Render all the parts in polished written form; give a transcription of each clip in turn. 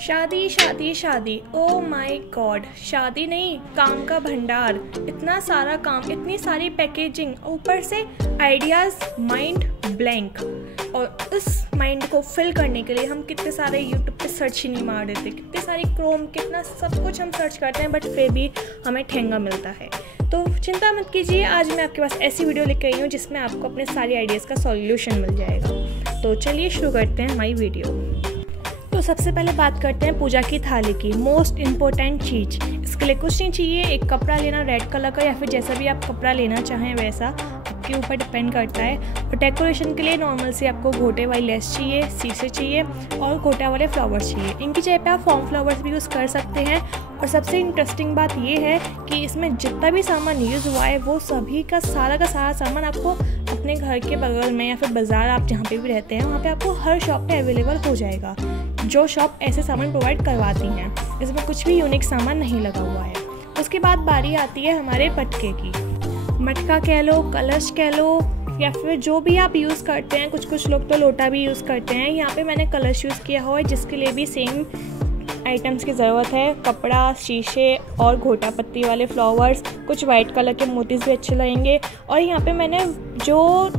शादी शादी शादी, ओ माय गॉड। शादी नहीं, काम का भंडार। इतना सारा काम, इतनी सारी पैकेजिंग, ऊपर से आइडियाज़, माइंड ब्लैंक। और उस माइंड को फिल करने के लिए हम कितने सारे यूट्यूब पे सर्च ही नहीं मार देते, कितने सारी क्रोम, कितना सब कुछ हम सर्च करते हैं, बट फिर भी हमें ठेंगा मिलता है। तो चिंता मत कीजिए, आज मैं आपके पास ऐसी वीडियो लेकर आई हूँ जिसमें आपको अपने सारी आइडियाज़ का सॉल्यूशन मिल जाएगा। तो चलिए शुरू करते हैं हमारी वीडियो। तो सबसे पहले बात करते हैं पूजा की थाली की, मोस्ट इम्पोर्टेंट चीज़। इसके लिए कुछ नहीं चाहिए, एक कपड़ा लेना रेड कलर का, या फिर जैसा भी आप कपड़ा लेना चाहें वैसा, आपके ऊपर डिपेंड करता है। और डेकोरेशन के लिए नॉर्मल से आपको घोटे वाली लेस चाहिए, शीशे चाहिए और घोटा वाले फ्लावर्स चाहिए। इनकी जगह पे आप फॉर्म फ्लावर्स भी यूज़ कर सकते हैं। और सबसे इंटरेस्टिंग बात ये है कि इसमें जितना भी सामान यूज़ हुआ है वो सभी का सारा सामान आपको अपने घर के बगल में या फिर बाज़ार, आप जहाँ पे भी रहते हैं वहाँ पे आपको हर शॉप पे अवेलेबल हो जाएगा, जो शॉप ऐसे सामान प्रोवाइड करवाती हैं। इसमें कुछ भी यूनिक सामान नहीं लगा हुआ है। उसके बाद बारी आती है हमारे पटके की। मटका कह लो, कलश कह लो, या फिर जो भी आप यूज़ करते हैं। कुछ लोग तो लोटा भी यूज़ करते हैं। यहाँ पे मैंने कलश यूज़ किया हुआ है, जिसके लिए भी सेम आइटम्स की ज़रूरत है। कपड़ा, शीशे और घोटा पत्ती वाले फ्लावर्स, कुछ वाइट कलर के मोतीज भी अच्छे लगेंगे। और यहाँ पे मैंने जो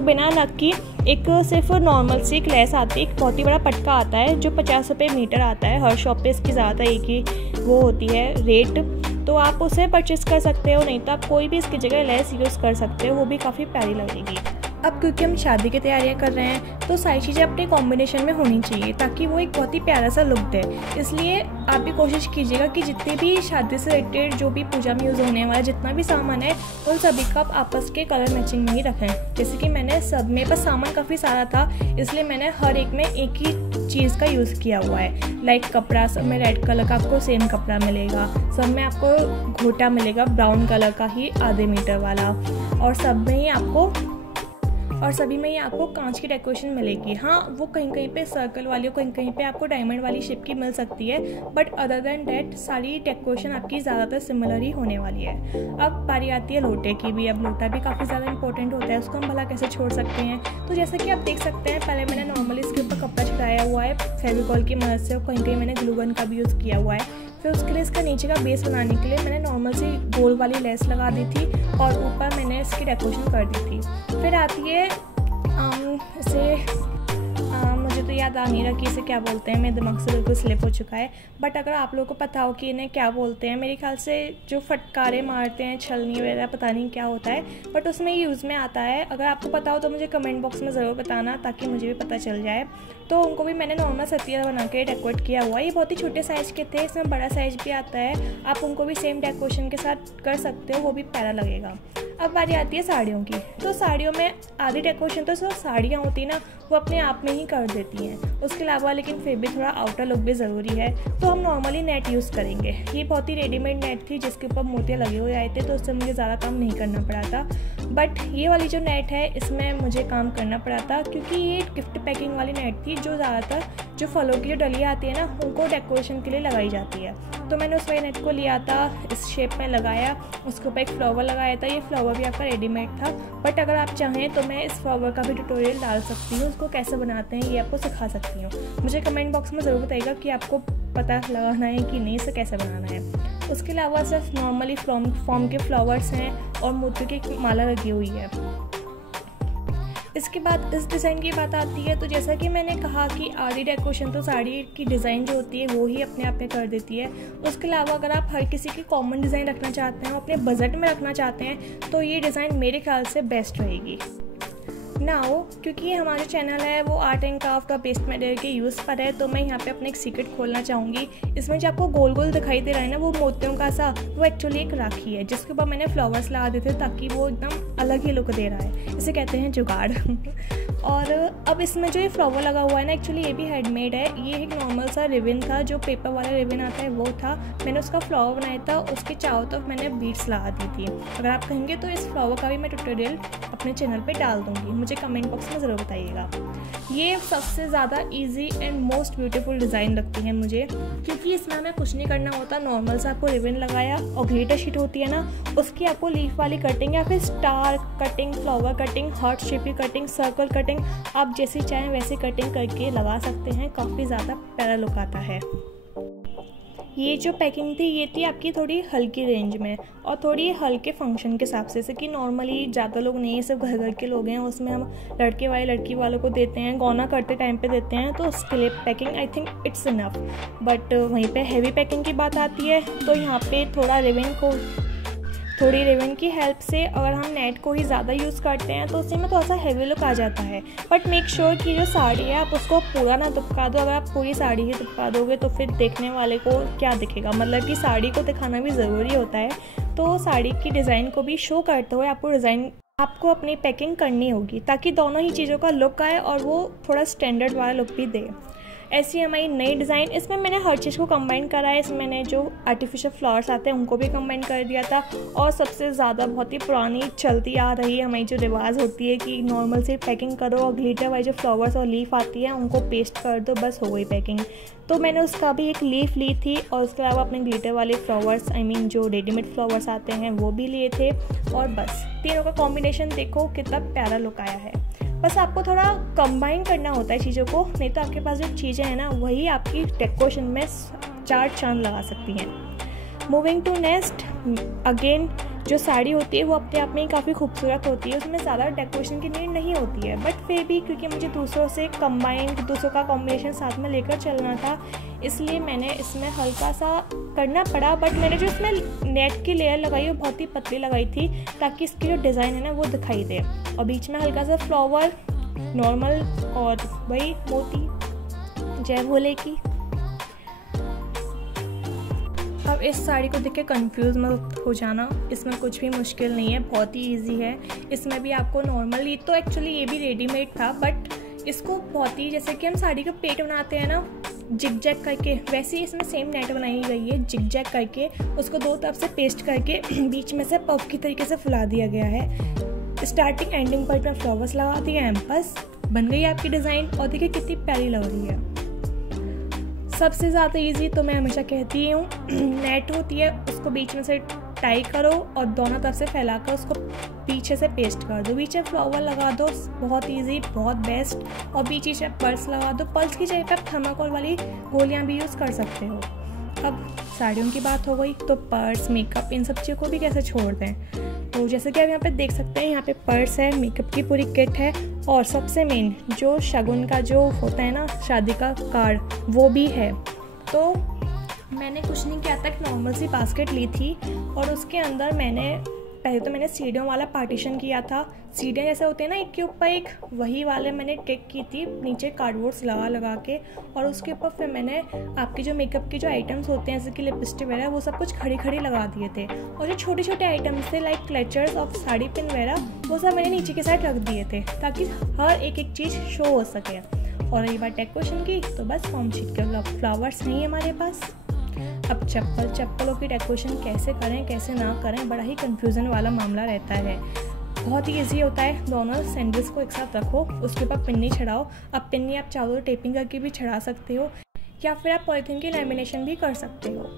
बिना नग की एक सिर्फ नॉर्मल सी एक लेस आती है, एक बहुत ही बड़ा पटका आता है जो 50 रुपये मीटर आता है। हर शॉप पे इसकी ज़्यादा एक ही वो होती है रेट, तो आप उसे परचेज़ कर सकते हो, नहीं तो आप कोई भी इसकी जगह लेस यूज़ कर सकते हो, वो भी काफ़ी प्यारी लगेगी। अब क्योंकि हम शादी की तैयारियां कर रहे हैं तो सारी चीज़ें अपने कॉम्बिनेशन में होनी चाहिए ताकि वो एक बहुत ही प्यारा सा लुक दे। इसलिए आप भी कोशिश कीजिएगा कि जितनी भी शादी से रिलेटेड जो भी पूजा में यूज़ होने वाला जितना भी सामान है उन सभी का आप आपस के कलर मैचिंग में ही रखें। जैसे कि मैंने सब में बस सामान काफ़ी सारा था, इसलिए मैंने हर एक में एक ही चीज़ का यूज़ किया हुआ है। लाइक कपड़ा, सब में रेड कलर का आपको सेम कपड़ा मिलेगा, सब में आपको घोटा मिलेगा ब्राउन कलर का ही आधे मीटर वाला, और सभी में ही आपको कांच की डेकोरेशन मिलेगी। हाँ, वो कहीं कहीं पे सर्कल वाली और कहीं पे आपको डायमंड वाली शेप की मिल सकती है, बट अदर देन डैट सारी डेकोरेशन आपकी ज़्यादातर सिमिलर ही होने वाली है। अब बारी आती है लोटे की भी। अब लोटा भी काफ़ी ज़्यादा इंपॉर्टेंट होता है, उसको हम भला कैसे छोड़ सकते हैं। तो जैसा कि आप देख सकते हैं, पहले मैंने नॉर्मली इसके ऊपर कपड़ा छिटाया हुआ है फेविकॉल की मदद से, और कहीं मैंने ग्लू गन का भी यूज़ किया हुआ है। फिर उसके लिए इसका नीचे का बेस बनाने के लिए मैंने नॉर्मल सी गोल वाली लेस लगा दी थी और ऊपर मैंने इसकी डेकोरेशन कर दी थी। फिर आती है मुझे तो याद आ नहीं रहा कि इसे क्या बोलते हैं, मेरे दिमाग से बिल्कुल स्लिप हो चुका है। बट अगर आप लोगों को पता हो कि इन्हें क्या बोलते हैं, मेरे ख्याल से जो फटकारे मारते हैं, छलनी वगैरह, पता नहीं क्या होता है, बट उसमें यूज़ में आता है। अगर आपको पता हो तो मुझे कमेंट बॉक्स में ज़रूर बताना ताकि मुझे भी पता चल जाए। तो उनको भी मैंने नॉर्मल सतिया बना के डेकोरेट किया हुआ है। ये बहुत ही छोटे साइज़ के थे, इसमें बड़ा साइज़ भी आता है, आप उनको भी सेम डेकोरेशन के साथ कर सकते हो, वो भी प्यारा लगेगा। अब बारी आती है साड़ियों की। तो साड़ियों में आधी डेकोरेशन तो साड़ियाँ होती हैं ना, वो अपने आप में ही कर देती हैं। उसके अलावा लेकिन फिर भी थोड़ा आउटर लुक भी ज़रूरी है, तो हम नॉर्मली नेट यूज़ करेंगे। ये बहुत ही रेडीमेड नेट थी जिसके ऊपर मोतियाँ लगे हुए आए थे, तो उससे मुझे ज़्यादा काम नहीं करना पड़ा था। बट ये वाली जो नेट है इसमें मुझे काम करना पड़ा था, क्योंकि ये गिफ्ट पैकिंग वाली नेट थी जो ज़्यादातर जो फलों की जो डलियाँ आती है ना, उनको डेकोरेशन के लिए लगाई जाती है। तो मैंने उस वाली नेट को लिया था, इस शेप में लगाया, उसके ऊपर एक फ्लावर लगाया था। ये फ्लावर भी आपका रेडीमेड था, बट अगर आप चाहें तो मैं इस फ्लावर का भी ट्यूटोरियल डाल सकती हूँ, उसको कैसे बनाते हैं ये आपको सिखा सकती हूँ। मुझे कमेंट बॉक्स में ज़रूर बताइएगा कि आपको पता लगाना है कि नहीं, इसे कैसे बनाना है। उसके अलावा सिर्फ नॉर्मली फॉर्म के फ्लावर्स हैं और मोतियों की एक माला लगी हुई है। इसके बाद इस डिज़ाइन की बात आती है, तो जैसा कि मैंने कहा कि आधी डेकोरेशन तो साड़ी की डिज़ाइन जो होती है वो ही अपने आप में कर देती है। उसके अलावा अगर आप हर किसी की कॉमन डिज़ाइन रखना चाहते हैं, अपने बजट में रखना चाहते हैं, तो ये डिज़ाइन मेरे ख्याल से बेस्ट रहेगी। नाउ क्योंकि ये हमारा चैनल है वो आर्ट एंड क्राफ्ट और पेस्ट मटेरियल के यूज़ पर है, तो मैं यहाँ पे अपने एक सीक्रेट खोलना चाहूँगी। इसमें जो आपको गोल गोल दिखाई दे रहा है ना, वो मोतियों का सा, वो एक्चुअली एक राखी है जिसके ऊपर मैंने फ्लावर्स लगा दिए थे ताकि वो एकदम अलग ही लुक दे रहा है। इसे कहते हैं जुगाड़। और अब इसमें जो ये फ्लावर लगा हुआ है ना, एक्चुअली ये भी हैंडमेड है। ये एक नॉर्मल सा रिबन था, जो पेपर वाला रिबन आता है वो था। मैंने उसका फ्लावर बनाया था, उसके चारों तरफ मैंने बीड्स लगा दी थी। अगर आप कहेंगे तो इस फ्लावर का भी मैं ट्यूटोरियल अपने चैनल पे डाल दूँगी, मुझे कमेंट बॉक्स में ज़रूर बताइएगा। ये सबसे ज़्यादा easy and most beautiful design लगती है मुझे, क्योंकि इसमें हमें कुछ नहीं करना होता। नॉर्मल सा आपको रिबन लगाया और ग्लिटर शीट होती है ना, उसकी आपको लीफ वाली कटिंग या फिर star cutting, flower cutting, heart shape की कटिंग, सर्कल कटिंग, कटिंग आप जैसी चाहें वैसी कटिंग करके लगा सकते हैं, काफ़ी ज़्यादा प्यारा लुक आता है। ये जो पैकिंग थी ये थी आपकी थोड़ी हल्की रेंज में और थोड़ी हल्के फंक्शन के हिसाब से, जैसे कि नॉर्मली ज़्यादा लोग नहीं, सिर्फ घर घर के लोग हैं, उसमें हम लड़के वाले लड़की वालों को देते हैं, गौना करते टाइम पे देते हैं, तो उसके लिए packing I think it's enough. But वहीं पे हैवी पैकिंग की बात आती है तो यहाँ पे थोड़ी रिबन की हेल्प से अगर हम नेट को ही ज़्यादा यूज़ करते हैं तो उससे में थोड़ा सा हैवी लुक आ जाता है। बट मेक श्योर कि जो साड़ी है आप उसको पूरा ना चिपका दो। अगर आप पूरी साड़ी ही चिपका दोगे तो फिर देखने वाले को क्या दिखेगा, मतलब कि साड़ी को दिखाना भी ज़रूरी होता है। तो साड़ी की डिज़ाइन को भी शो करते हुए आपको अपनी पैकिंग करनी होगी ताकि दोनों ही चीज़ों का लुक आए और वो थोड़ा स्टैंडर्ड वाला लुक भी दे। ऐसी हमारी नई डिज़ाइन, इसमें मैंने हर चीज़ को कंबाइन करा है। इसमें मैंने जो आर्टिफिशियल फ्लावर्स आते हैं उनको भी कंबाइन कर दिया था, और सबसे ज़्यादा बहुत ही पुरानी चलती आ रही है हमारी जो रिवाज होती है कि नॉर्मल से पैकिंग करो और ग्लिटर वाली जो फ्लावर्स और लीफ आती है उनको पेस्ट कर दो, बस हो गई पैकिंग। तो मैंने उसका भी एक लीफ ली थी और उसके अलावा अपने ग्लिटर वाले फ्लावर्स जो रेडीमेड फ्लावर्स आते हैं वो भी लिए थे, और बस तीनों का कॉम्बिनेशन देखो कितना प्यारा लुक आया है। बस आपको थोड़ा कंबाइन करना होता है चीज़ों को, नहीं तो आपके पास जो चीज़ें हैं ना वही आपकी डेकोरेशन में चार चांद लगा सकती हैं। मूविंग टू नेक्स्ट, अगेन जो साड़ी होती है वो अपने आप में ही काफ़ी खूबसूरत होती है, उसमें ज़्यादा डेकोरेशन की नीड नहीं होती है। बट फिर भी क्योंकि मुझे दूसरों का कॉम्बिनेशन साथ में लेकर चलना था, इसलिए मैंने इसमें हल्का सा करना पड़ा। बट मैंने जो इसमें नेट की लेयर लगाई वो बहुत ही पतली लगाई थी ताकि इसकी जो डिज़ाइन है ना वो दिखाई दे, और बीच में हल्का सा फ्लावर नॉर्मल और वही मोती, जय भोले की। अब इस साड़ी को देख के कन्फ्यूज़ मत हो जाना, इसमें कुछ भी मुश्किल नहीं है, बहुत ही इजी है। इसमें भी आपको नॉर्मली, तो एक्चुअली ये भी रेडीमेड था, बट इसको बहुत ही, जैसे कि हम साड़ी का पेट बनाते हैं ना जिग जैग करके, वैसे ही इसमें सेम नेट बनाई गई है जिग जैग करके, उसको दो तरफ से पेस्ट करके बीच में से पफ की तरीके से फुला दिया गया है। स्टार्टिंग एंडिंग पर में फ्लावर्स लगा दिए हैं, बस बन गई आपकी डिज़ाइन, और देखिए कितनी प्यारी लग रही है। सबसे ज़्यादा इजी तो मैं हमेशा कहती हूँ, नेट होती है उसको बीच में से टाई करो और दोनों तरफ से फैलाकर उसको पीछे से पेस्ट कर दो, बीच में फ्लावर लगा दो, बहुत इजी, बहुत बेस्ट। और बीच में पर्स लगा दो, पर्स की जगह पे आप थर्माकोल वाली गोलियाँ भी यूज़ कर सकते हो। अब साड़ियों की बात हो गई तो पर्स, मेकअप, इन सब चीज़ों को भी कैसे छोड़ दें। तो जैसे कि आप यहाँ पे देख सकते हैं, यहाँ पे पर्स है, मेकअप की पूरी किट है, और सबसे मेन जो शगुन का जो होता है ना, शादी का कार्ड, वो भी है। तो मैंने कुछ नहीं किया था, एक नॉर्मल सी बास्केट ली थी और उसके अंदर पहले तो मैंने सीढ़ियों वाला पार्टीशन किया था। सीढ़ियाँ जैसे होते हैं ना एक के ऊपर एक, वही वाले मैंने टेक की थी नीचे कार्डबोर्ड्स लगा के, और उसके ऊपर फिर मैंने आपके जो मेकअप के जो आइटम्स होते हैं जैसे कि लिपस्टिक वगैरह वो सब कुछ खड़ी लगा दिए थे, और जो छोटे छोटे आइटम्स थे लाइक क्लचर्स और साड़ी पिन वगैरह वो सब मैंने नीचे के साइड रख दिए थे ताकि हर एक चीज़ शो हो सके। और रही बात डेकोरेशन की, तो बस फॉर्म शीट के फ्लावर्स नहीं है हमारे पास। अब चप्पलों की डेकोरेशन कैसे करें कैसे ना करें, बड़ा ही कंफ्यूजन वाला मामला रहता है। बहुत ही इजी होता है, दोनों सैंडल्स को एक साथ रखो, उसके ऊपर पिन्नी चढ़ाओ। अब पिन्नी आप चाहो तो टेपिंग करके भी चढ़ा सकते हो, या फिर आप पॉलीथीन की लैमिनेशन भी कर सकते हो।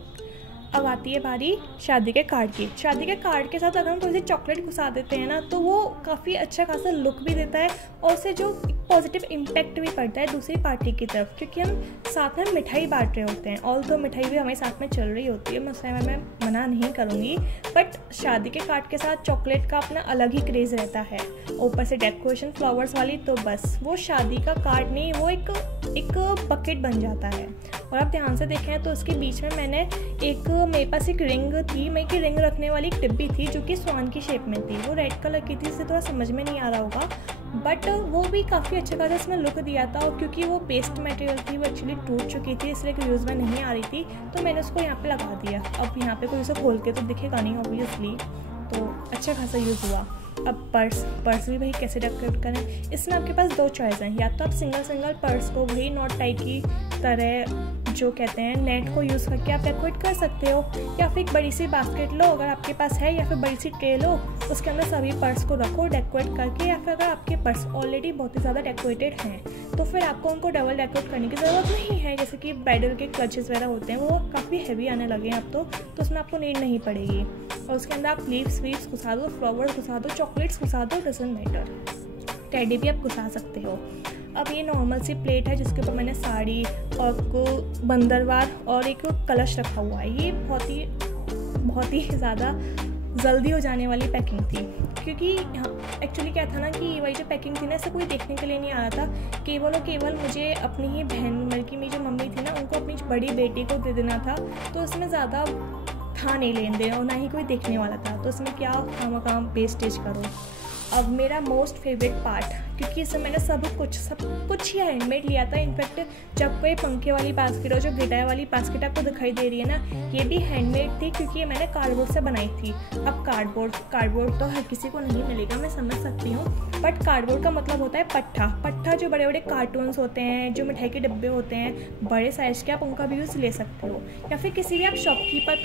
अब आती है बारी शादी के कार्ड की। शादी के कार्ड के साथ अगर हम थोड़ी सी चॉकलेट घुसा देते हैं ना तो वो काफ़ी अच्छा खासा लुक भी देता है, और उससे जो पॉजिटिव इम्पैक्ट भी पड़ता है दूसरी पार्टी की तरफ, क्योंकि हम साथ में मिठाई बांट रहे होते हैं। ऑल तो मिठाई भी हमारे साथ में चल रही होती है, मैं मना नहीं करूँगी, बट शादी के कार्ड के साथ चॉकलेट का अपना अलग ही क्रेज़ रहता है। ऊपर से डेकोरेशन फ्लावर्स वाली, तो बस वो शादी का कार्ड नहीं, वो एक बकेट बन जाता है। और आप ध्यान से देखें तो उसके बीच में मेरे पास एक रिंग थी, मैं की रिंग रखने वाली एक डिब्बी थी जो कि स्वान की शेप में थी, वो रेड कलर की थी, इससे थोड़ा समझ में नहीं आ रहा होगा, बट वो भी काफ़ी अच्छा खासा इसमें लुक दिया था। और क्योंकि वो पेस्ट मटेरियल थी, वो एक्चुअली टूट चुकी थी, इसलिए कोई यूज़ में नहीं आ रही थी, तो मैंने उसको यहाँ पे लगा दिया। अब यहाँ पे कोई उसे खोल के तो दिखेगा नहीं ऑब्वियसली, तो अच्छा खासा यूज़ हुआ। अब पर्स भी भाई कैसे डेकोरेट करें, इसमें आपके पास दो चॉइस हैं, या तो आप सिंगल पर्स को वही नॉट टाई की तरह जो कहते हैं नेट को यूज़ करके आप डेकोरेट कर सकते हो, या फिर एक बड़ी सी बास्केट लो अगर आपके पास है, या फिर बड़ी सी ट्रे लो, उसके अंदर सभी पर्स को रखो डेकोरेट करके। या फिर अगर आपके पर्स ऑलरेडी बहुत ही ज़्यादा डेकोरेटेड हैं तो फिर आपको उनको डबल डेकोरेट करने की ज़रूरत नहीं है। जैसे कि ब्राइडल के क्लचेस वगैरह होते हैं वो काफ़ी हैवी आने लगे हैं अब तो उसमें आपको नीड नहीं पड़ेगी, और उसके अंदर आप लीव्स घुसा दो, फ्लावर्स घुसा दो, चॉकलेट्स घुसा दो, डजंट मैटर। टेडी भी आप घुसा सकते हो। अब ये नॉर्मल सी प्लेट है जिसके ऊपर मैंने साड़ी और बंदरवार और एक कलश रखा हुआ है। ये बहुत ही ज़्यादा जल्दी हो जाने वाली पैकिंग थी, क्योंकि एक्चुअली क्या था ना कि वही जो पैकिंग थी ना, ऐसे कोई देखने के लिए नहीं आ रहा था। केवल और केवल मुझे अपनी ही बहन, बल्कि मेरी जो मम्मी थी ना, उनको अपनी बड़ी बेटी को दे देना था। तो उसमें ज़्यादा था नहीं लेन देन और ना ही कोई देखने वाला था, तो उसमें क्या काम वेस्टेज करो। अब मेरा मोस्ट फेवरेट पार्ट, क्योंकि इसमें मैंने सब कुछ ही हैंडमेड लिया था। इनफैक्ट जब कोई पंखे वाली बास्केट और जो गिटार वाली बास्केट आपको दिखाई दे रही है ना, ये भी हैंडमेड थी, क्योंकि ये मैंने कार्डबोर्ड से बनाई थी। अब कार्डबोर्ड तो हर किसी को नहीं मिलेगा, मैं समझ सकती हूँ, बट कार्डबोर्ड का मतलब होता है पट्ठा। जो बड़े बड़े कार्टून्स होते हैं, जो मिठाई के डिब्बे होते हैं बड़े साइज़ के, आप उनका भी यूज़ ले सकते हो। या फिर किसी भी आप शॉपकीपर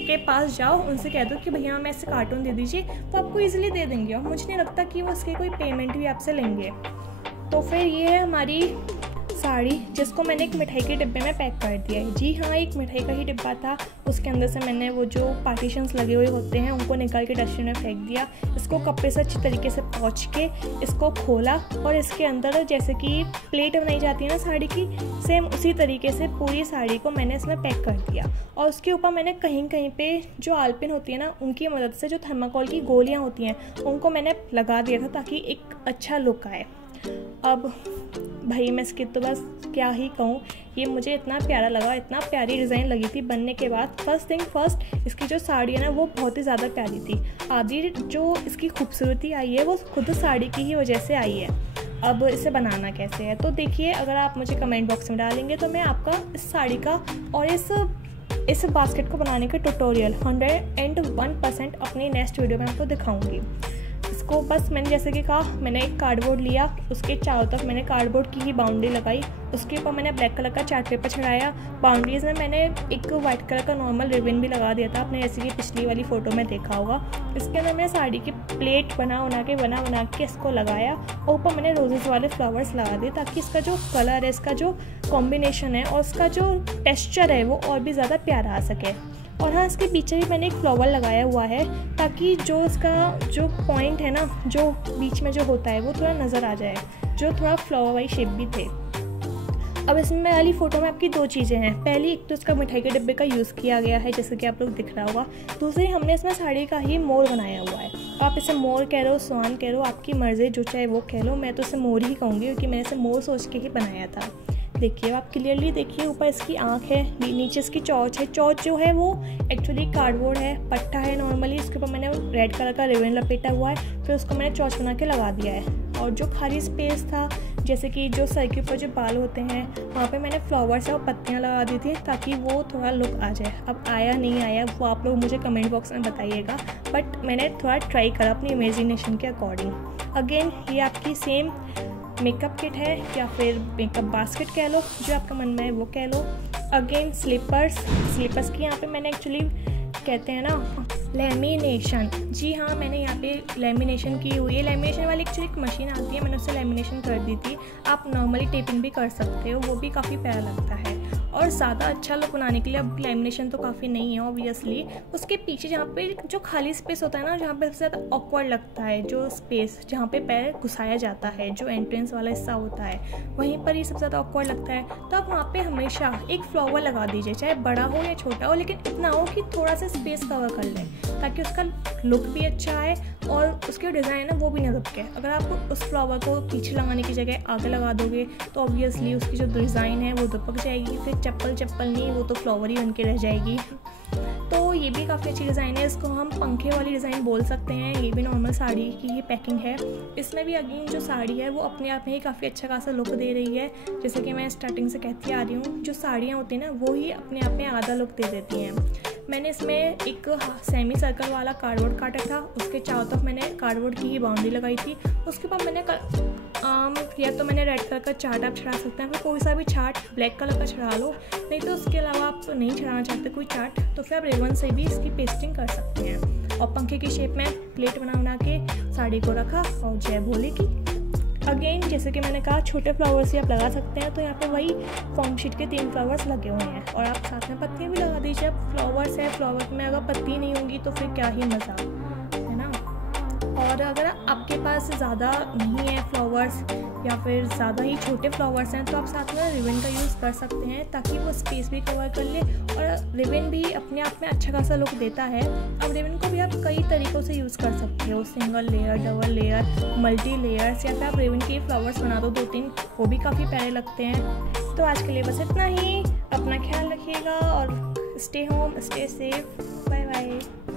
के पास जाओ, उनसे कह दो कि भैया हमें ऐसे कार्टून दे दीजिए, तो आपको ईजिली दे देंगे और मुझे नहीं लगता कि वो उसकी कोई पेमेंट भी आपसे लेंगे। तो फिर ये है हमारी साड़ी, जिसको मैंने एक मिठाई के डिब्बे में पैक कर दिया है। जी हाँ, एक मिठाई का ही डिब्बा था, उसके अंदर से मैंने वो जो पार्टीशंस लगे हुए होते हैं उनको निकाल के डस्टबिन में फेंक दिया। इसको कपड़े से अच्छी तरीके से पोंछ के इसको खोला और इसके अंदर जैसे कि प्लेट बनाई जाती है ना साड़ी की, सेम उसी तरीके से पूरी साड़ी को मैंने इसमें पैक कर दिया। और उसके ऊपर मैंने कहीं कहीं पे जो आलपिन होती है ना, उनकी मदद से जो थर्माकोल की गोलियाँ होती हैं उनको मैंने लगा दिया था, ताकि एक अच्छा लुक आए। अब भाई मैं इसकी तो बस क्या ही कहूँ, ये मुझे इतना प्यारा लगा, इतना प्यारी डिज़ाइन लगी थी बनने के बाद। फर्स्ट थिंग फर्स्ट, इसकी जो साड़ी है ना वो बहुत ही ज़्यादा प्यारी थी। आधी जो इसकी खूबसूरती आई है वो खुद साड़ी की ही वजह से आई है। अब इसे बनाना कैसे है, तो देखिए, अगर आप मुझे कमेंट बॉक्स में डालेंगे तो मैं आपका इस साड़ी का और इस बास्केट को बनाने का ट्यूटोरियल 101% अपनी नेक्स्ट वीडियो में आपको दिखाऊंगी। इसको बस मैंने जैसे कि कहा, मैंने एक कार्डबोर्ड लिया, उसके चारों तरफ मैंने कार्डबोर्ड की ही बाउंड्री लगाई, उसके ऊपर मैंने ब्लैक कलर का चार्ट पेपर चढ़ाया। बाउंड्रीज़ में मैंने एक वाइट कलर का नॉर्मल रिबन भी लगा दिया था, आपने जैसे कि पिछली वाली फ़ोटो में देखा होगा। इसके अंदर मैंने साड़ी की प्लेट बना के इसको लगाया और ऊपर मैंने रोजेज़ वाले फ्लावर्स लगा दिए, ताकि इसका जो कलर है, इसका जो कॉम्बिनेशन है और इसका जो टेक्स्चर है वो और भी ज़्यादा प्यारा आ सके। और हाँ, इसके पीछे भी मैंने एक फ्लावर लगाया हुआ है, ताकि जो इसका जो पॉइंट है ना, जो बीच में जो होता है वो थोड़ा नज़र आ जाए, जो थोड़ा फ्लावर वाली शेप भी थे। अब इसमें वाली फ़ोटो में आपकी दो चीज़ें हैं। पहली, एक तो इसका मिठाई के डिब्बे का यूज़ किया गया है, जैसे कि आप लोग दिख रहा होगा। दूसरी, हमने इसमें साड़ी का ही मोर बनाया हुआ है। आप इसे मोर कह रहे हो, स्वान कह रहे हो, आपकी मर्ज़ी, जो चाहे वो कह लो। मैं तो इसे मोर ही कहूँगी, क्योंकि मैंने इसे मोर सोच के ही बनाया था। देखिए, आप क्लियरली देखिए, ऊपर इसकी आँख है, नीचे इसकी चौच है। चौच जो है वो एक्चुअली कार्डबोर्ड है, पट्टा है नॉर्मली, इसके ऊपर मैंने रेड कलर का रिबन लपेटा हुआ है, फिर उसको मैंने चौच बना के लगा दिया है। और जो खाली स्पेस था, जैसे कि जो सर के ऊपर जो बाल होते हैं, वहाँ पे मैंने फ्लावर्स और पत्तियाँ लगा दी थी, ताकि वो थोड़ा लुक आ जाए। अब आया नहीं आया वो आप लोग मुझे कमेंट बॉक्स में बताइएगा, बट मैंने थोड़ा ट्राई करा अपनी इमेजिनेशन के अकॉर्डिंग। अगेन, ये आपकी सेम मेकअप किट है या फिर मेकअप बास्केट कह लो, जो आपका मन में है वो कह लो। अगेन स्लीपर्स की यहाँ पे मैंने एक्चुअली कहते हैं ना लेमिनेशन। जी हाँ, मैंने यहाँ पे लेमिनेशन की हुई है। लेमिनेशन वाली एक्चुअली एक मशीन आती है, मैंने उससे लेमिनेशन कर दी थी। आप नॉर्मली टेपिंग भी कर सकते हो, वो भी काफ़ी प्यारा लगता है। और ज़्यादा अच्छा लुक बनाने के लिए अब लेमिनेशन तो काफ़ी नहीं है ऑब्वियसली। उसके पीछे जहाँ पे जो खाली स्पेस होता है ना, जहाँ पे सबसे ज़्यादा ऑकवर्ड लगता है, जो स्पेस जहाँ पे पैर घुसाया जाता है, जो एंट्रेंस वाला हिस्सा होता है, वहीं पर ही सबसे ज़्यादा ऑकवर्ड लगता है। तो आप वहाँ पे हमेशा एक फ्लावर लगा दीजिए, चाहे बड़ा हो या छोटा हो, लेकिन इतना हो कि थोड़ा सा स्पेस कवर कर लें, ताकि उसका लुक भी अच्छा आए और उसके डिज़ाइन है वो भी ना दबके। अगर आप उस फ्लावर को पीछे लगाने की जगह आगे लगा दोगे तो ऑब्वियसली उसकी जो डिज़ाइन है वो दबक जाएगी, फिर चप्पल नहीं, वो तो फ्लावर ही बन के रह जाएगी। तो ये भी काफ़ी अच्छी डिज़ाइन है, इसको हम पंखे वाली डिज़ाइन बोल सकते हैं। ये भी नॉर्मल साड़ी की ही पैकिंग है। इसमें भी अगेन जो साड़ी है वो अपने आप में ही काफ़ी अच्छा खासा लुक दे रही है। जैसे कि मैं स्टार्टिंग से कहती आ रही हूँ, जो साड़ियाँ होती हैं ना वो ही अपने आप में आधा लुक दे देती हैं। मैंने इसमें एक सेमी सर्कल वाला कार्डबोर्ड काटा था, उसके चारों तरफ मैंने कार्डबोर्ड की ही बाउंड्री लगाई थी। उसके बाद मैंने या तो मैंने रेड कलर का चार्ट आप चढ़ा सकते हैं, फिर कोई सा भी चार्ट ब्लैक कलर का चढ़ा लो, नहीं तो उसके अलावा आप नहीं चढ़ाना चाहते कोई चार्ट तो फिर आप रिबन से भी इसकी पेस्टिंग कर सकते हैं। और पंखे की शेप में प्लेट बना के साड़ी को रखा और जय भोले की। अगेन जैसे कि मैंने कहा, छोटे फ्लावर्स ही आप लगा सकते हैं, तो यहाँ पे वही फॉर्म शीट के 3 फ्लावर्स लगे हुए हैं और आप साथ में पत्तियाँ भी लगा दीजिए। अब फ्लावर्स है, फ्लावर में अगर पत्ती नहीं होंगी तो फिर क्या ही मज़ा, है ना। और अगर आपके पास ज़्यादा नहीं है फ्लावर्स या फिर ज़्यादा ही छोटे फ्लावर्स हैं तो आप साथ में रिबन का यूज़ कर सकते हैं, ताकि वो स्पेस भी कवर कर ले और रिबन भी अपने आप में अच्छा खासा लुक देता है। अब रिबन को भी आप कई तरीक़ों से यूज़ कर सकते हो, single layer, double layer, multi layers, या फिर आप रिबन के फ्लावर्स बना दो 2-3, वो भी काफ़ी प्यारे लगते हैं। तो आज के लिए बस इतना ही। अपना ख्याल रखिएगा और stay home, stay safe. Bye bye.